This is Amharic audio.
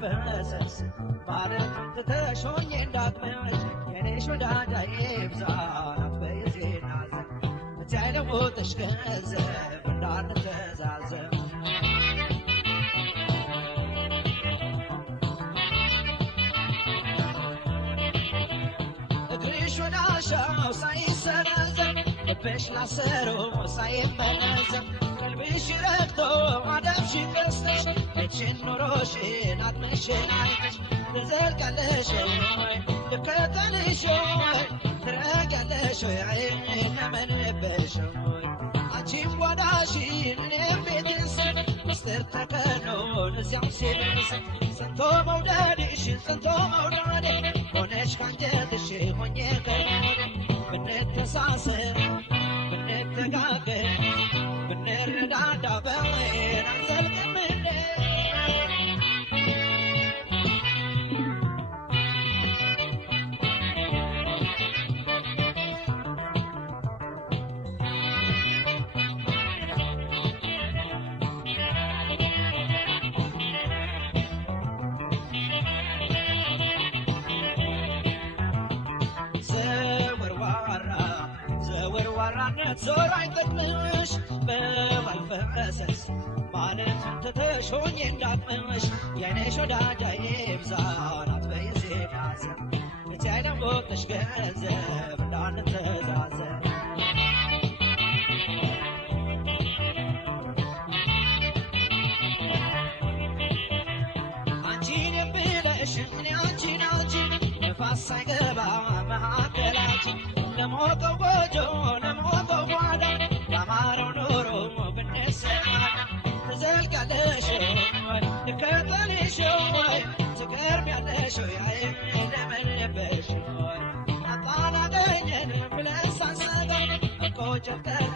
ፈሰስ ማለት ተተሾኝ እንዳትመሽ የኔ ሾዳዳ ይብዛት በየዜናዘ መቻይለውጥሽ ገንዘብ እንዳንተዛዘብ እግርሽ ወዳሻው ሳይሰነዘር ልብሽ ላሰረው ሳይመነዘር قلبش ركتو عدمش قصتش لتشن روشين عدمشين عيتش نزلك على شوي لكت على شوي تراك على شوي عينينا من بشوي عجيب وداشي من يفيد السن مسترتك نون زيام سيبس سنتو موداديش سنتو مودادي ونش كان جدشي ونيك بنتساسر بنتقاقر بنردادا بوين عزلك مني زور ورا زور عيطتمش بغل فقسس ማለት ተተሾኝ እንዳትመሽ የኔ ሾዳዳ ይብዛት በየዜናዘ ለቻይለውጥሽ ገንዘብ እንዳንተዛዘብ አንቺን ብለሽ እኔ አንቺን ነፋስ ሳይገባ መሃከላችን ለሞተው ጎጆ ለሞተው ጓዳ ያማረው ኑሮ ብንሰማ ትዘልቃለሽ ወይ ትከተልሽ ወይ ትገርሚያለሽ ወይ ለመነበሽ ወይ አጣናገኘን ብለን ሳንሰጋ እኮ ጨርቀን